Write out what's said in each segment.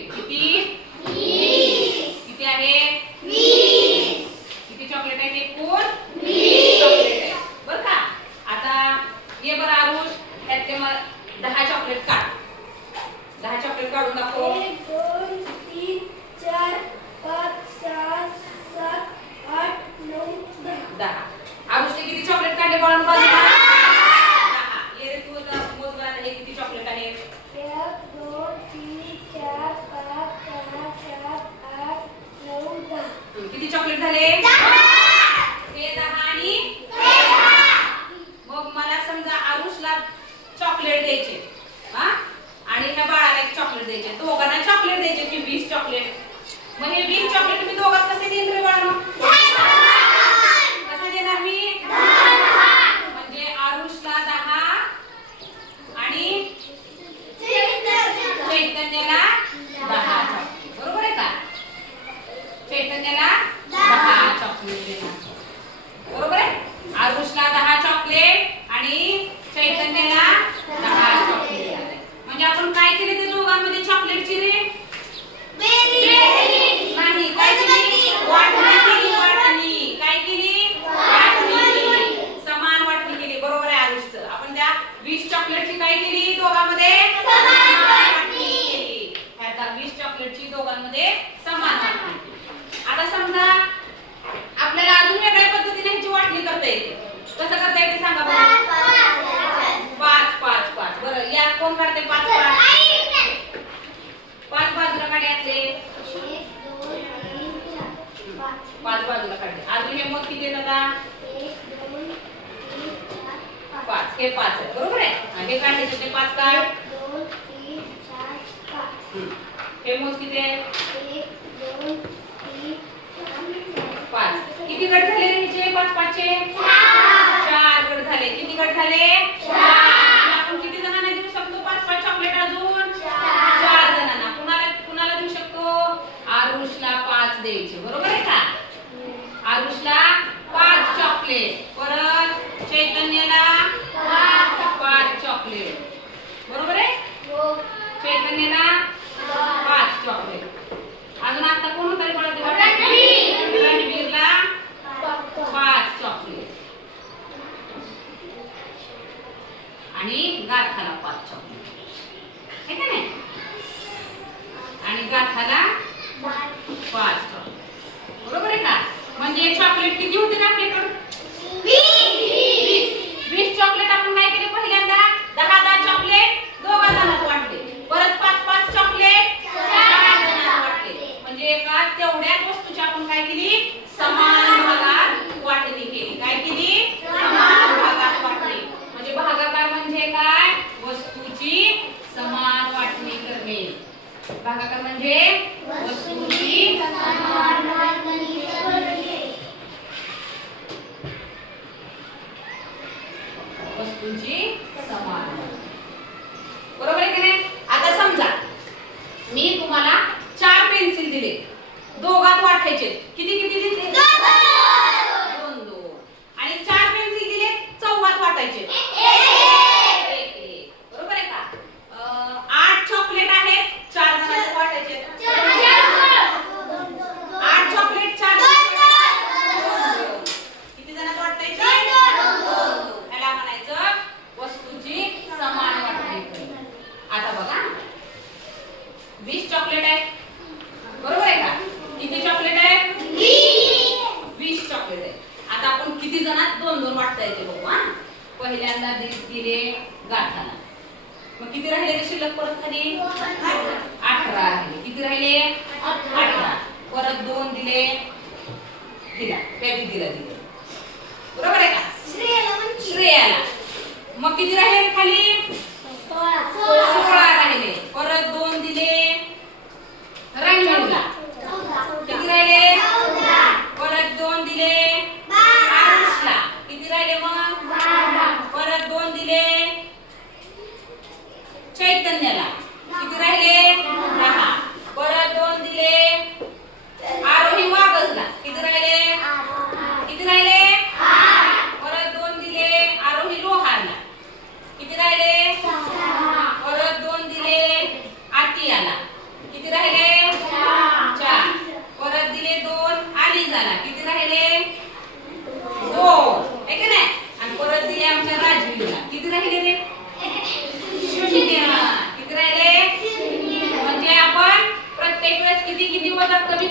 Chocolate. किती? 20. किती आहे? 20. किती चॉकलेट आहे? एकूण 20 चॉकलेट आहे बरं का. आता ये बरं आरुष, त्यातले मग 10 चॉकलेट काढ. 10 चॉकलेट काढून दाखव. 1 2 3 4 5 6 7 8 9 10. आरुषने किती चॉकलेट काढले बाळांनो बाजूला? 10. ये रे तू मोज बरं, हे किती चॉकलेट आहेत? 1 2 3 4 5 6 7 8 9 10. किती चॉकलेट झाले? 10. हे 10 आणि हे 10. मग मला समजा आरुषला चॉकलेट द्यायचे हा आणि ह्या बाळाला एक चॉकलेट द्यायचे, दोघांना चॉकलेट द्यायचे की 20 चॉकलेट. मग हे 20 चॉकलेट मी दोघांना कसे देईन रे बाळांनो? कसे देणार मी? 10. म्हणजे आरुषला 10 आणि चैतन्याला 10 चॉकलेट. बरोबर आहे का? चैतन्याला 10 चॉकलेट देणार. बरोबर आहे? आरुषला 10 चॉकलेट आणि चैतन्याला 10 चॉकलेट देणार. म्हणजे आपण काय केले ते दोघांमध्ये चॉकलेटची रे? नाही, काय केली? वाटणी केली. वाटणी काय केली? वाटणी. समान वाटणी केली. बरोबर आहे आरुषचं. आपण त्या 20 चॉकलेटची काय केली? दोघांमध्ये समान वाटणी केली. ह्या 20 चॉकलेटची दोघांमध्ये समान वाटणी केली. आता समजा आपल्याला अजून वेगळ्या पद्धतीने ह्याची वाटणी करता येते. कसं करता येते सांगा बरं? 5 5 5. बरं या कोण काढते 5 5? 5 बाजूला काढले. 1 2 3 4 5 बाजूला काढले. अजून हे मोज किती आहेत आता? 1 2 3 4 5. हे 5 आहे. बरोबर आहे? हे काढले ते 5 काढ. 2 3 4 5. हे मोज किती आहे? 1 2 3 5. किती गट झाले रे हिचे 5 5 चे? 4 गट झाले. किती गट झाले? 4. आपण किती जणांना देऊ शकतो 5 5 चॉकलेट अजून? 4 जणांना. कुणाला देऊ शकतो? आरुषला 5 द्यायचे. बरोबर आहे का? आरुषला 5 चॉकलेट. परत चैतन्याला 5 चॉकलेट. बरोबर आहे? चैतन्याला 5 चॉकलेट. अजून आता कोण होता रे मला तेव्हा? रणवीरला 5 चॉकलेट आणि गाथाला 5 चॉकलेट. आहे का नाही? आणि गाथाला 5 चॉकलेट. बरोबर आहे का? म्हणजे चॉकलेट किती होते का आपल्याकडे? 20 चॉकलेट आपण काय केले पहिल्यांदा? 10 चॉकलेट दोघा जणांना वाटले. परत 5 5 चॉकलेट 4 जणांना वाटले. म्हणजे एका तेवढ्याच वस्तूची आपण काय केली? समान भागात वाटणी केली. काय केली? समान भागात वाटणी. म्हणजे भागाकार म्हणजे काय? वस्तूची समान वाटणी करणे. भागाकार म्हणजे वस्तूची समान वाटणी करणे. वस्तूची समान. बरोबर आहे की नाही? आता समजा मी तुम्हाला 4 पेन्सिल दिले, दोघात वाटायचे. किती किती दिले? 2 2. आणि 4 पेन्सिल दिले, चौघात वाटायचे. 1 1. बरोबर आहे का? 8 चॉकलेट आहेत, 4 जणांना वाटायचे. 8 चॉकलेट 4 किती जणांना वाटायचे? 2 2. ह्याला म्हणायचं वस्तूची समान वाटणी करणे. आता बघा 20 चॉकलेट आहेत. बरोबर आहे का? किती चॉकलेट आहेत? 20 चॉकलेट आहेत. आता आपण किती जणांना 2 2 वाटता येते बघू हा. पहिल्यांदा दिले गाठाला. मग किती राहिले रे शिल्लक परत खाली? 18 राहिले. किती राहिले? 18. परत 2 दिले. दिला. कधी दिला दिले. बरोबर आहे का? श्रेयाला. मग किती राहिले खाली? 16 राहिले. परत 2 दिले रणवीरला. किती राहिले? 14. परत 2 दिले आरुषला. किती राहिले मग? 12. परत 2 दिले चैतन्याला. किती राहिले? 10. परत 2 दिले आरोही वागसला. किती राहिले? किती राहिले? 8. परत 2 दिले आरोही लोहारला. किती राहिले? 6. परत 2 दिले आतियाला.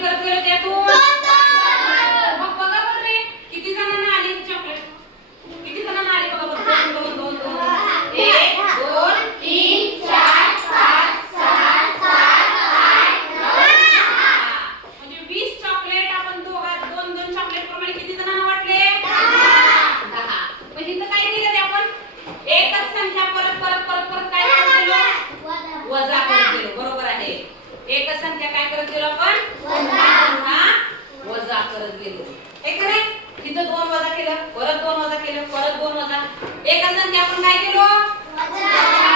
करत गेलो त्यातून मग बघा बरं रे किती जणांना आली चॉकलेट किती जणांना आली बघा बरं 2 2 2 2 1 2 3 4 5 6 7 8 9 म्हणजे 20 चॉकलेट आपण दोन दोन चॉकलेट प्रमाणे किती जणांना वाटले 10 मग इथं काय केलं रे आपण एकच संख्या परत परत परत परत काय करत गेलो वजा करत गेलो बरोबर आहे एकच संख्या काय करत गेलो आपण पुन्हा वजा करत गेलो हे खरं आहे इथं 2 वजा केलं परत 2 वजा केलं परत 2 वजा एकच संख्या आपण काय केलो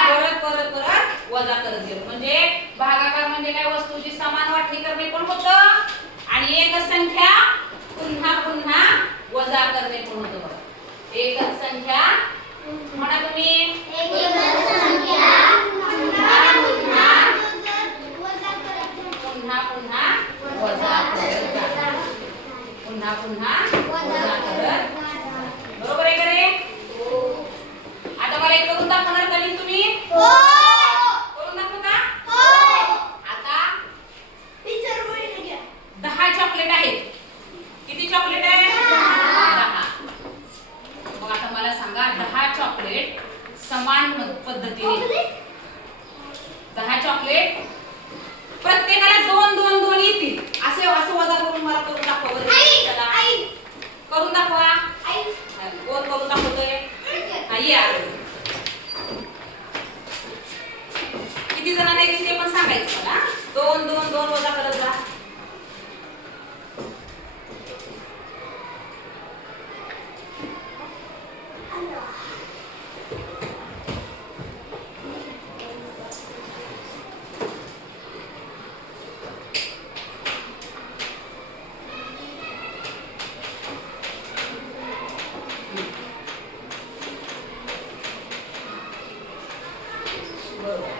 परत परत परत वजा करत गेलो म्हणजे भागाकार म्हणजे काय वस्तूची समान वाटणी करणे पण होतं आणि एकच संख्या पुन्हा पुन्हा वजा करणे पण होतं एकच संख्या म्हणा तुम्ही एकच संख्या पुन्हा पुन्हा वजा करत जा पुन्हा पुन्हा वजा करत बरोबर आहे का रे आता मला एक करून दाखवणार का तुम्ही करून दाखवू का आता 10 चॉकलेट आहेत किती चॉकलेट आहे 10 मग आता मला सांगा 10 चॉकलेट समान पद्धतीने 10 चॉकलेट प्रत्येकाला 2 2 2 येतील असे असं वजा करून मला करून दाखवा बरं चला करून दाखवा कोण करून दाखवतोय या किती जणांना येतील ते पण सांगायचं मला 2 2 2 वजा करत जा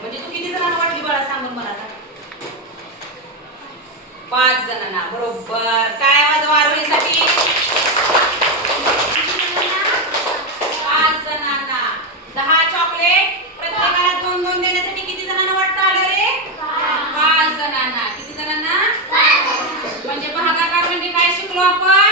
म्हणजे तू किती जणांना वाटली बाळा सांग मला आता 5 जणांना बरोबर काय आवाज वारवण्यासाठी 5 जणांना 10 चॉकलेट प्रत्येकाला 2 2 देण्यासाठी किती जणांना वाटतं आलं रे 5 जणांना किती जणांना म्हणजे भागाकार म्हणजे काय शिकलो आपण